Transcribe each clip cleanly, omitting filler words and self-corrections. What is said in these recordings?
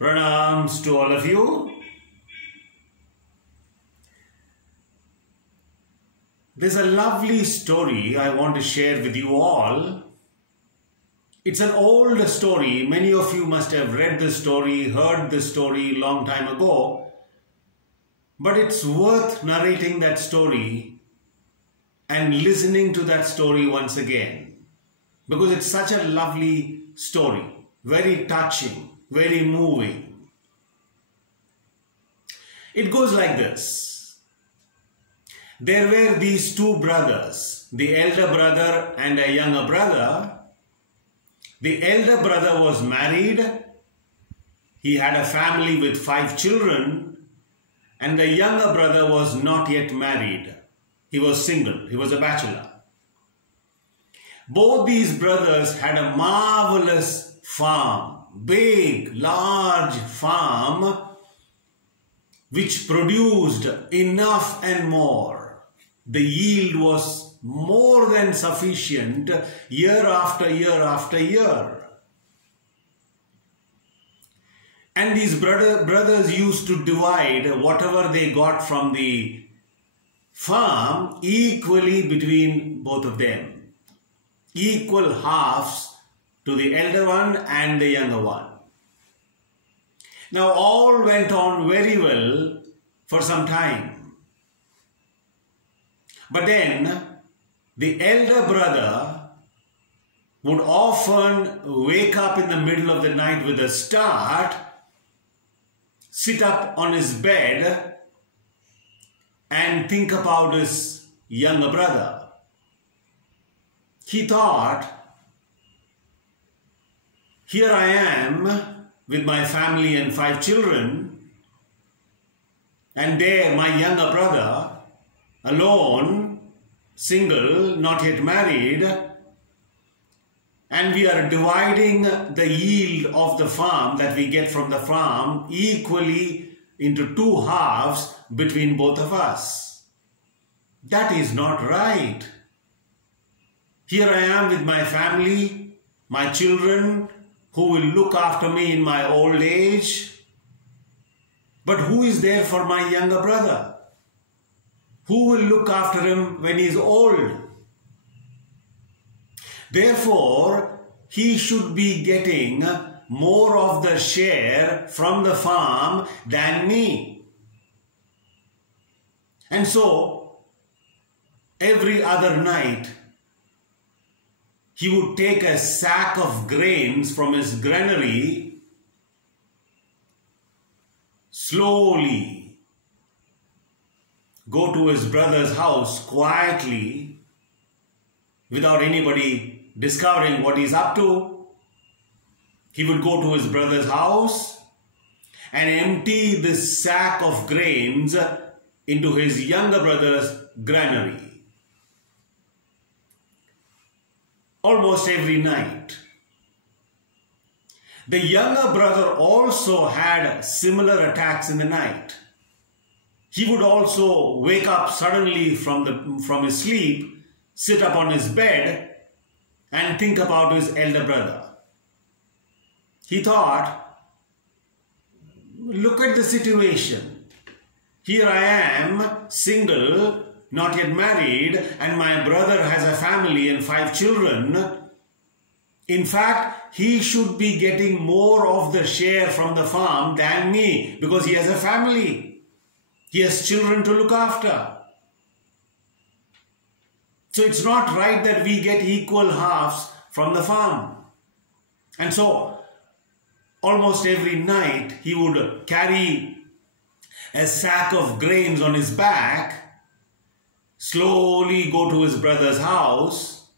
Pranams to all of you. There's a lovely story I want to share with you all. It's an old story. Many of you must have read this story, heard this story long time ago. But it's worth narrating that story and listening to that story once again. Because it's such a lovely story. Very touching. Very moving. It goes like this. There were these two brothers, the elder brother and a younger brother. The elder brother was married. He had a family with 5 children. And the younger brother was not yet married. He was single. He was a bachelor. Both these brothers had a marvelous farm. Big, large farm which produced enough and more. The yield was more than sufficient year after year after year. And these brothers used to divide whatever they got from the farm equally between both of them. Equal halves to the elder one and the younger one. Now all went on very well for some time. But then the elder brother would often wake up in the middle of the night with a start, sit up on his bed and think about his younger brother. He thought, here I am with my family and 5 children, and there my younger brother, alone, single, not yet married, and we are dividing the yield of the farm that we get from the farm equally into 2 halves between both of us. That is not right. Here I am with my family, my children, who will look after me in my old age. But who is there for my younger brother? Who will look after him when he is old? Therefore, he should be getting more of the share from the farm than me. And so, every other night, he would take a sack of grains from his granary, slowly go to his brother's house quietly, without anybody discovering what he's up to. He would go to his brother's house and empty this sack of grains into his younger brother's granary. Almost every night. The younger brother also had similar attacks in the night. He would also wake up suddenly from his sleep, sit up on his bed and think about his elder brother. He thought, look at the situation. Here I am, single, not yet married, and my brother has a family and 5 children. In fact, he should be getting more of the share from the farm than me because he has a family. He has children to look after. So it's not right that we get equal halves from the farm. And so, almost every night, he would carry a sack of grains on his back, slowly go to his brother's house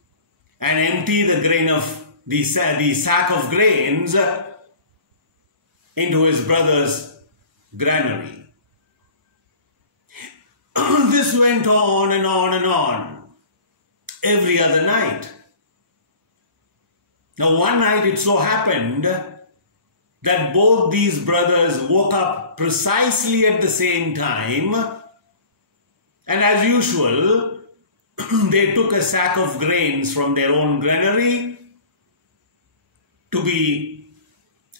and empty the sack of grains into his brother's granary. This went on and on and on every other night. Now one night it so happened that both these brothers woke up precisely at the same time, and as usual they took a sack of grains from their own granary to be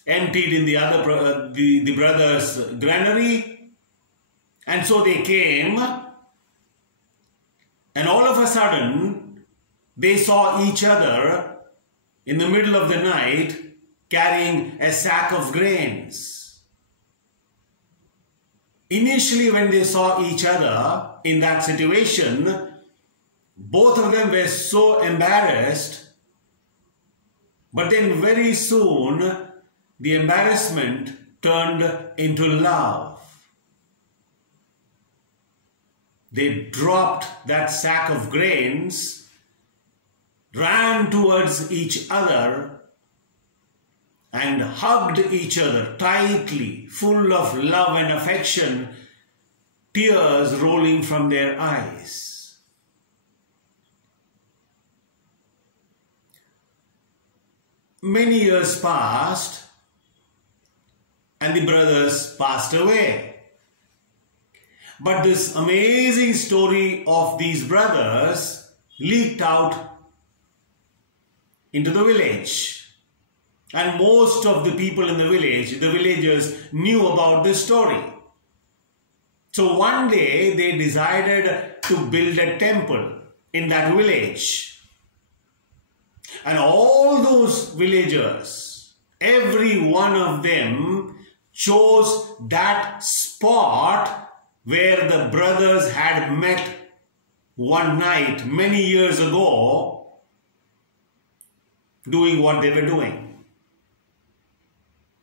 emptied in the brother's granary. And so they came, and all of a sudden they saw each other in the middle of the night carrying a sack of grains. Initially, when they saw each other in that situation, both of them were so embarrassed, but then very soon the embarrassment turned into love. They dropped that sack of grains, ran towards each other, and hugged each other tightly, full of love and affection, tears rolling from their eyes. Many years passed, and the brothers passed away. But this amazing story of these brothers leaked out into the village. And most of the people in the village, the villagers, knew about this story. So one day they decided to build a temple in that village. And all those villagers, every one of them chose that spot where the brothers had met one night many years ago, doing what they were doing.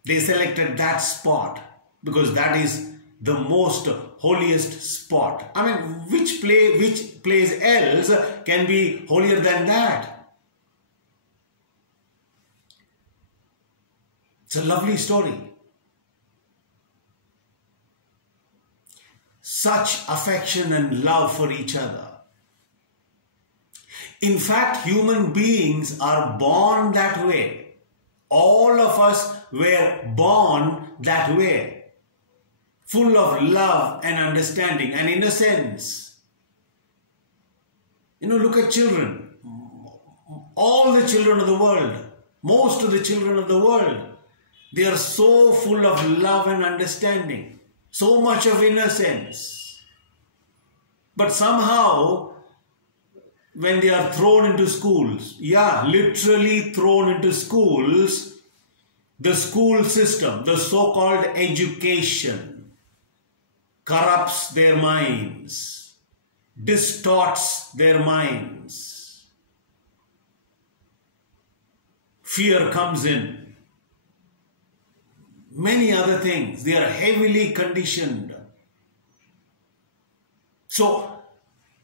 They selected that spot because that is the most holiest spot. I mean, which place else can be holier than that? It's a lovely story. Such affection and love for each other. In fact, human beings are born that way. All of us were born that way. Full of love and understanding and innocence. You know, look at children. All the children of the world, most of the children of the world, they are so full of love and understanding. So much of innocence. But somehow, when they are thrown into schools, literally thrown into schools, the school system, the so-called education, corrupts their minds, distorts their minds. Fear comes in. Many other things. They are heavily conditioned. So,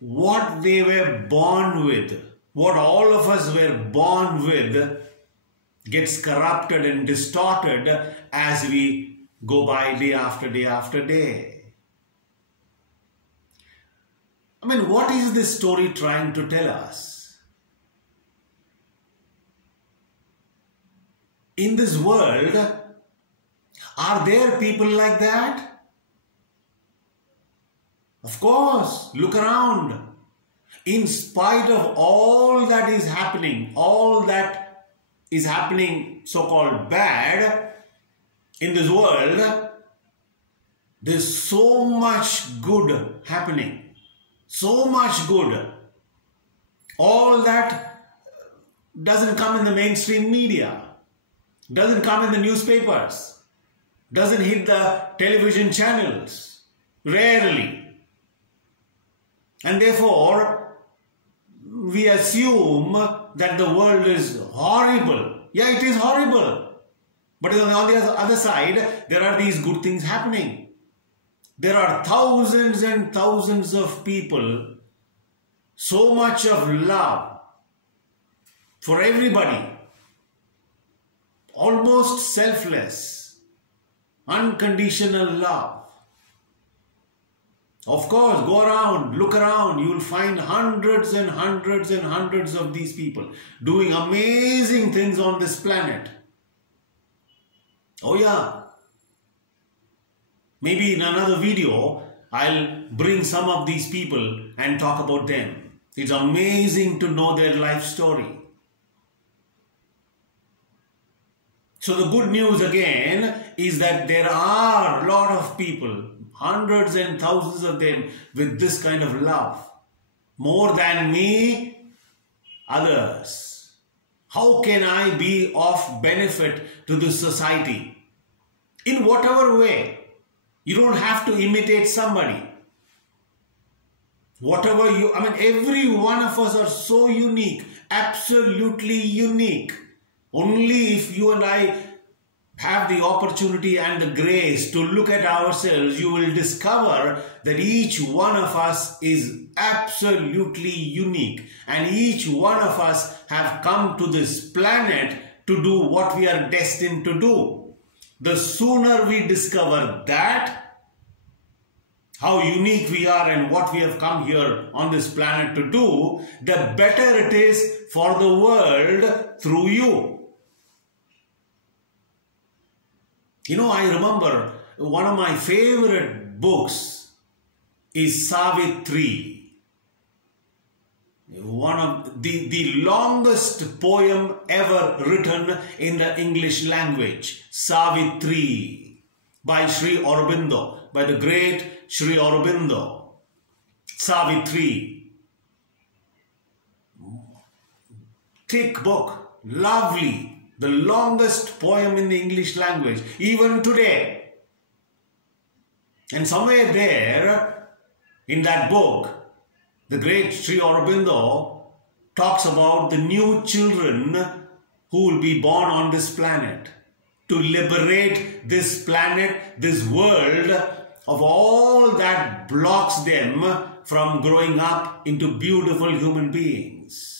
what they were born with, what all of us were born with, gets corrupted and distorted as we go by day after day after day. I mean, what is this story trying to tell us? In this world, are there people like that? Of course, look around. In spite of all that is happening so-called bad in this world, there's so much good happening. So much good. All that doesn't come in the mainstream media, doesn't come in the newspapers, doesn't hit the television channels, rarely. And therefore, we assume that the world is horrible. Yeah, it is horrible. But on the other side, there are these good things happening. There are thousands and thousands of people, so much of love for everybody, almost selfless. Unconditional love. Of course, go around, look around, you will find hundreds and hundreds and hundreds of these people doing amazing things on this planet. Oh yeah. Maybe in another video, I'll bring some of these people and talk about them. It's amazing to know their life story. So the good news again is that there are a lot of people, hundreds and thousands of them, with this kind of love. More than me, others. How can I be of benefit to this society? In whatever way. You don't have to imitate somebody. Whatever you, every one of us are so unique, absolutely unique. Only if you and I have the opportunity and the grace to look at ourselves, you will discover that each one of us is absolutely unique. And each one of us have come to this planet to do what we are destined to do. The sooner we discover that, how unique we are and what we have come here on this planet to do, the better it is for the world through you. You know, I remember one of my favorite books is Savitri. One of the longest poem ever written in the English language. Savitri by Sri Aurobindo, by the great Sri Aurobindo. Savitri. Thick book, lovely. The longest poem in the English language, even today. And somewhere there, in that book, the great Sri Aurobindo talks about the new children who will be born on this planet to liberate this planet, this world, of all that blocks them from growing up into beautiful human beings.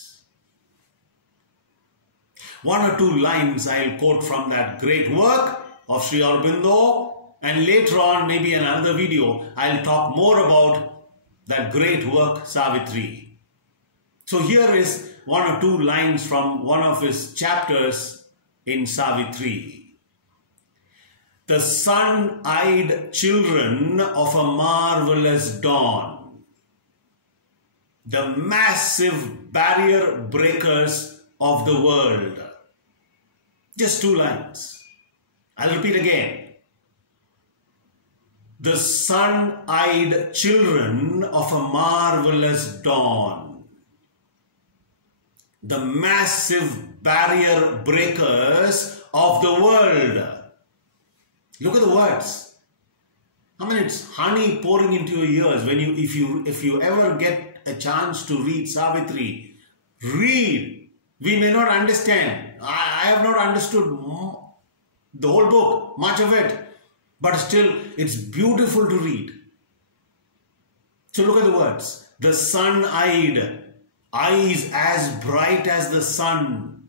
One or two lines I'll quote from that great work of Sri Aurobindo, and later on, maybe in another video, I'll talk more about that great work, Savitri. So here is one or two lines from one of his chapters in Savitri. The sun-eyed children of a marvelous dawn, the massive barrier breakers of the world. Just two lines. I'll repeat again. The sun-eyed children of a marvelous dawn, the massive barrier breakers of the world. Look at the words. It's honey pouring into your ears when if you ever get a chance to read Savitri. Read. We may not understand. I have not understood the whole book, much of it. But still, it's beautiful to read. So look at the words. The sun-eyed, eyes as bright as the sun.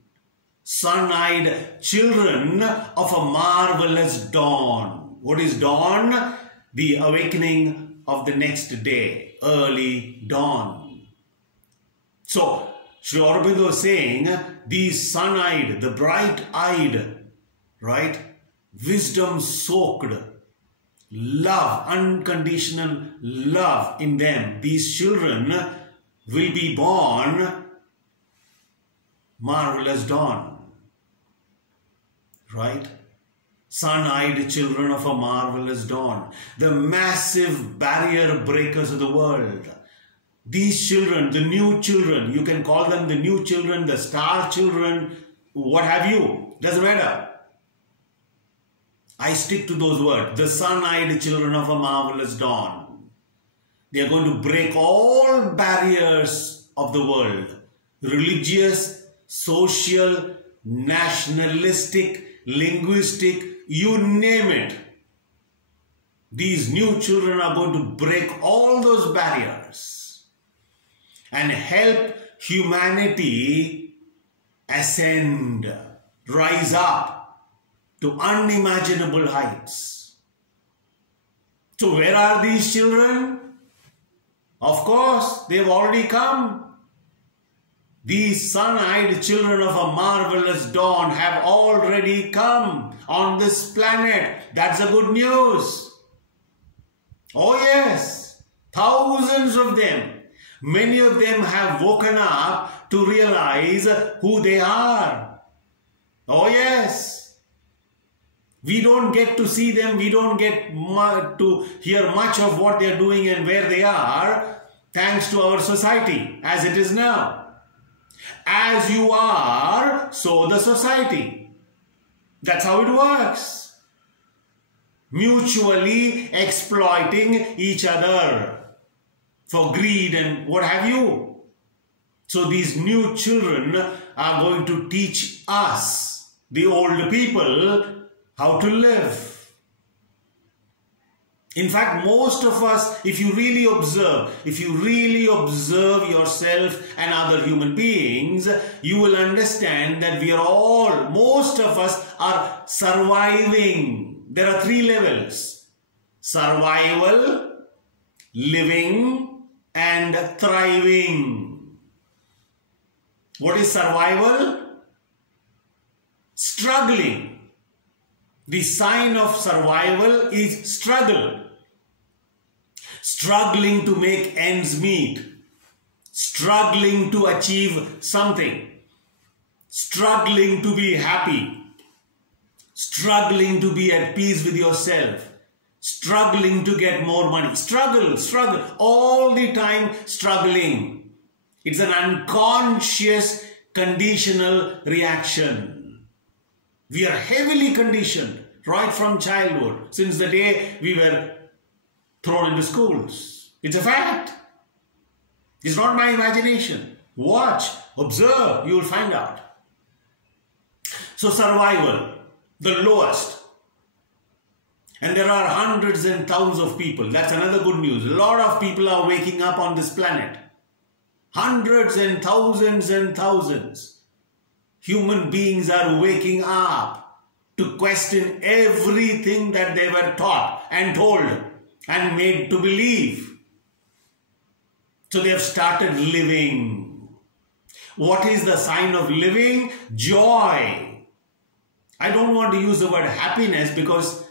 Sun-eyed children of a marvelous dawn. What is dawn? The awakening of the next day. Early dawn. So, Sri Aurobindo is saying, these sun-eyed, the bright-eyed, right? Wisdom-soaked love, unconditional love in them. These children will be born marvelous dawn. Right? Sun-eyed children of a marvelous dawn. The massive barrier breakers of the world. These children, the new children, you can call them the new children, the star children, what have you. Doesn't matter. I stick to those words. The sun-eyed children of a marvelous dawn. They are going to break all barriers of the world. Religious, social, nationalistic, linguistic, you name it. These new children are going to break all those barriers and help humanity ascend, rise up to unimaginable heights. So where are these children? Of course, they've already come. These sun-eyed children of a marvelous dawn have already come on this planet. That's the good news. Oh yes, thousands of them. Many of them have woken up to realize who they are. Oh yes. We don't get to see them. We don't get to hear much of what they are doing and where they are, thanks to our society as it is now. As you are, so the society. That's how it works. Mutually exploiting each other for greed and what have you. So these new children are going to teach us, the old people, how to live. In fact, most of us, if you really observe yourself and other human beings, you will understand that most of us are surviving. There are 3 levels: survival, living, and thriving. What is survival? Struggling. The sign of survival is struggle. Struggling to make ends meet. Struggling to achieve something. Struggling to be happy. Struggling to be at peace with yourself. Struggling to get more money. Struggle. All the time struggling. It's an unconscious conditional reaction. We are heavily conditioned right from childhood, since the day we were thrown into schools. It's a fact. It's not my imagination. Watch, observe, you will find out. So survival, the lowest. And there are hundreds and thousands of people. That's another good news. A lot of people are waking up on this planet. Hundreds and thousands. Human beings are waking up to question everything that they were taught and told and made to believe. So they have started living. What is the sign of living? Joy. I don't want to use the word happiness because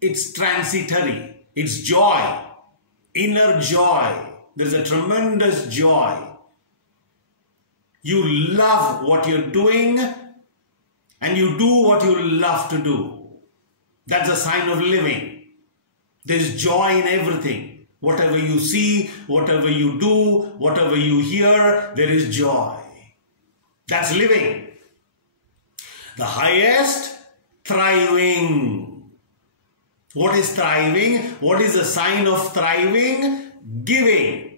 it's transitory. It's joy, inner joy. There's a tremendous joy. You love what you're doing and you do what you love to do. That's a sign of living. There's joy in everything. Whatever you see, whatever you do, whatever you hear, there is joy. That's living. The highest, thriving. What is thriving? What is a sign of thriving? Giving.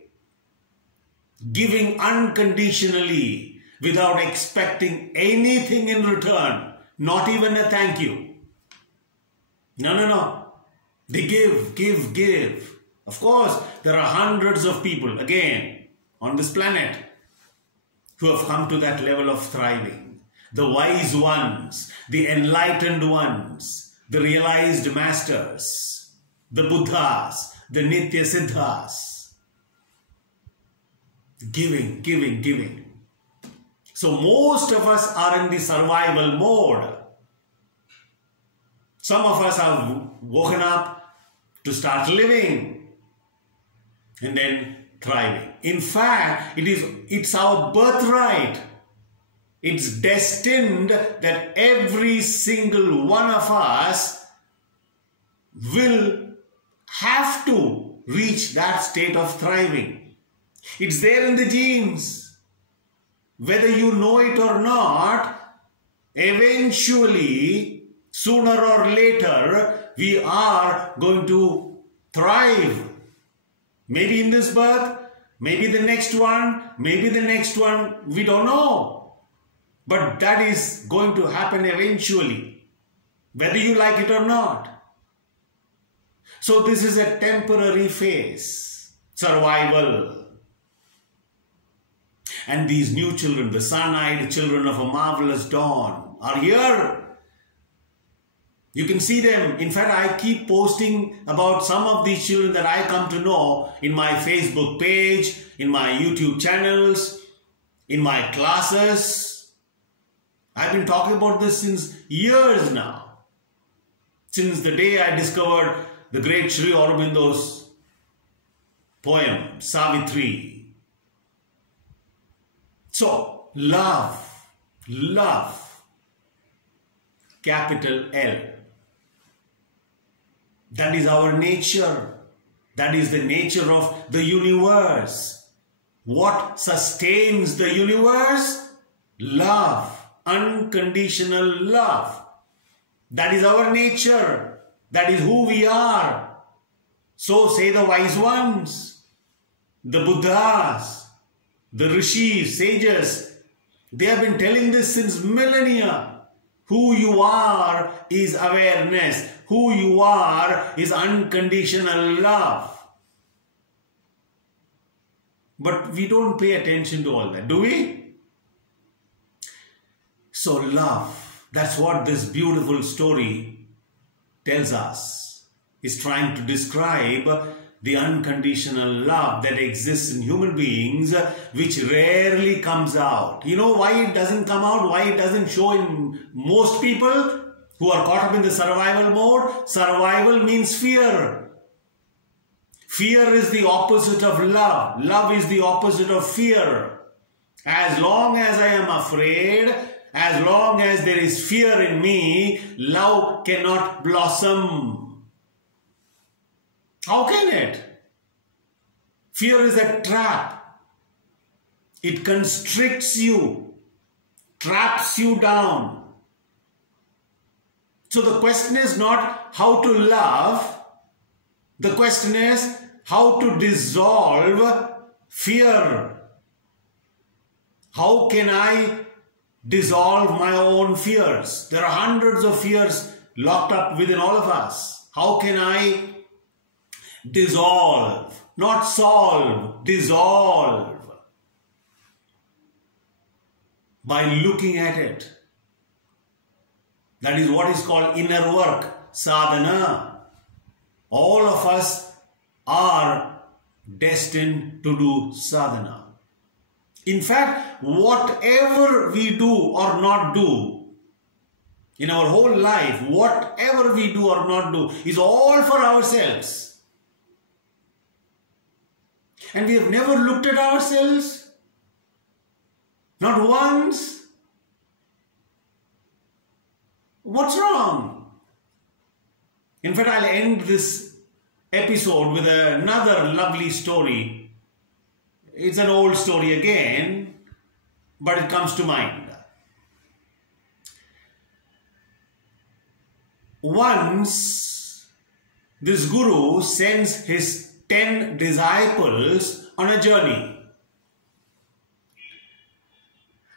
Giving unconditionally without expecting anything in return. Not even a thank you. No. They give. Of course, there are hundreds of people, again, on this planet who have come to that level of thriving. The wise ones, the enlightened ones, the realized masters, the Buddhas, the Nitya Siddhas. Giving. So most of us are in the survival mode. Some of us have woken up to start living and then thriving. In fact, it's our birthright. It's destined that every single one of us will have to reach that state of thriving. It's there in the genes. Whether you know it or not, eventually, sooner or later, we are going to thrive. Maybe in this birth, maybe the next one, we don't know. But that is going to happen eventually, whether you like it or not. So this is a temporary phase, survival. And these new children, the sun-eyed children of a marvelous dawn, are here. You can see them. In fact, I keep posting about some of these children that I come to know in my Facebook page, in my YouTube channels, in my classes. I've been talking about this since years now. Since the day I discovered the great Sri Aurobindo's poem, Savitri. So, love, capital L. That is our nature. That is the nature of the universe. What sustains the universe? Love. Unconditional love. That is our nature. That is who we are. So say the wise ones, the Buddhas, the Rishis, sages. They have been telling this since millennia. Who you are is awareness. Who you are is unconditional love. But we don't pay attention to all that, do we? So love, that's what this beautiful story tells us. It's trying to describe the unconditional love that exists in human beings, which rarely comes out. You know why it doesn't come out? Why it doesn't show in most people who are caught up in the survival mode? Survival means fear. Fear is the opposite of love. Love is the opposite of fear. As long as I am afraid, as long as there is fear in me, love cannot blossom. How can it? Fear is a trap. It constricts you, traps you down. So the question is not how to love. The question is how to dissolve fear. How can I dissolve my own fears? There are hundreds of fears locked up within all of us. How can I dissolve, not solve, dissolve? By looking at it. That is what is called inner work, sadhana. All of us are destined to do sadhana. In fact, whatever we do or not do in our whole life, whatever we do or not do is all for ourselves. And we have never looked at ourselves. Not once. What's wrong? In fact, I'll end this episode with another lovely story. It's an old story again, but it comes to mind. Once, this guru sends his 10 disciples on a journey.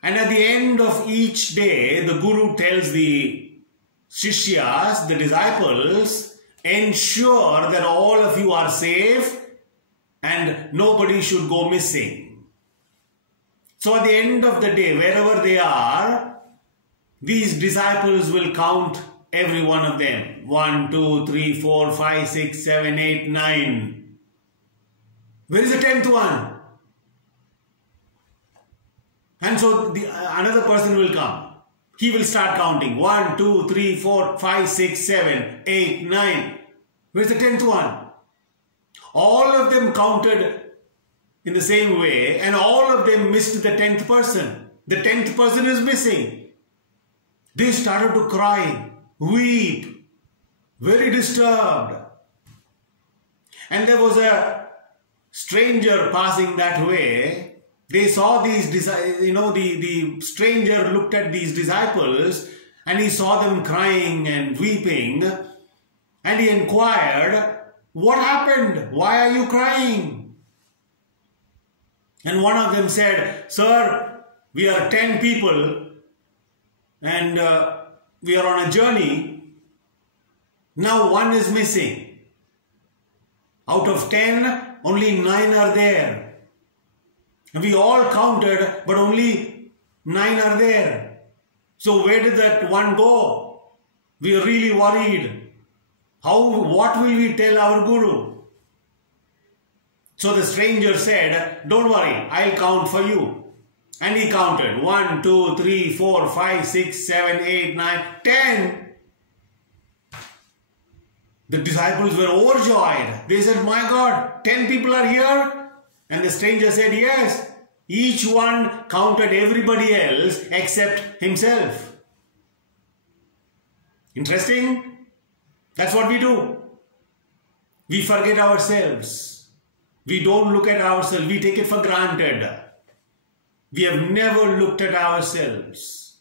And at the end of each day, the guru tells the Shishyas, the disciples, ensure that all of you are safe and nobody should go missing. So at the end of the day, wherever they are, these disciples will count every one of them. 1, 2, 3, 4, 5, 6, 7, 8, 9. Where is the 10th one? And so another person will come. He will start counting. 1, 2, 3, 4, 5, 6, 7, 8, 9. Where's the 10th one? All of them counted in the same way and all of them missed the 10th person. The 10th person is missing. They started to cry, weep, very disturbed. And there was a stranger passing that way. They saw these, the stranger looked at these disciples and he saw them crying and weeping and he inquired, what happened? Why are you crying? And one of them said, sir, we are 10 people and we are on a journey. Now one is missing. Out of 10, only 9 are there. And we all counted, but only 9 are there. So where did that one go? We are really worried. What will we tell our guru? So the stranger said, don't worry, I'll count for you. And he counted 1, 2, 3, 4, 5, 6, 7, 8, 9, 10. The disciples were overjoyed. They said, my God, 10 people are here? And the stranger said, yes. Each one counted everybody else except himself. Interesting? That's what we do. We forget ourselves. We don't look at ourselves. We take it for granted. We have never looked at ourselves.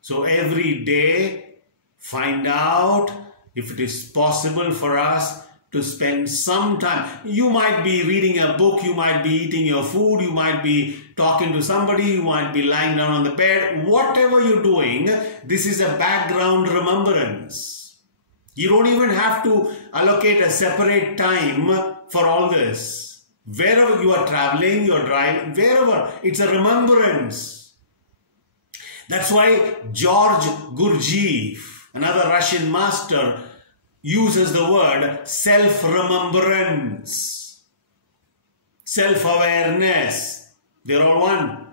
So every day, find out if it is possible for us to spend some time. You might be reading a book, you might be eating your food, you might be talking to somebody, you might be lying down on the bed. Whatever you're doing, this is a background remembrance. You don't even have to allocate a separate time for all this. Wherever you are traveling, you're driving, wherever, it's a remembrance. That's why George Gurdjieff, another Russian master, uses the word self-remembrance, self-awareness. They're all one.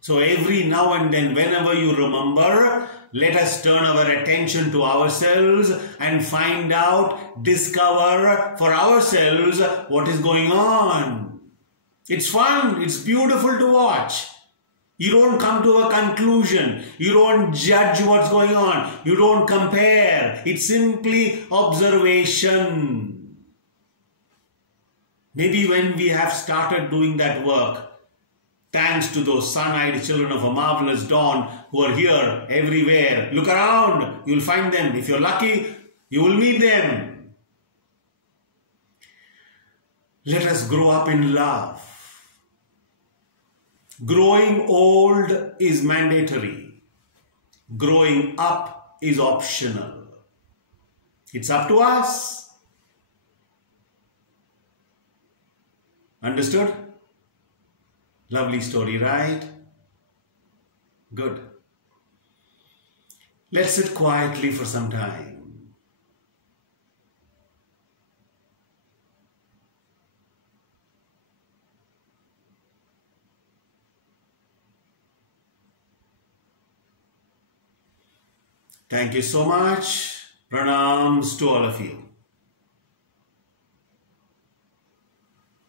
So every now and then, whenever you remember, let us turn our attention to ourselves and find out, discover for ourselves what is going on. It's fun. It's beautiful to watch. You don't come to a conclusion. You don't judge what's going on. You don't compare. It's simply observation. Maybe when we have started doing that work, thanks to those sun-eyed children of a marvelous dawn who are here everywhere. Look around. You'll find them. If you're lucky, you will meet them. Let us grow up in love. Growing old is mandatory. Growing up is optional. It's up to us. Understood? Lovely story, right? Good. Let's sit quietly for some time. Thank you so much. Pranams to all of you.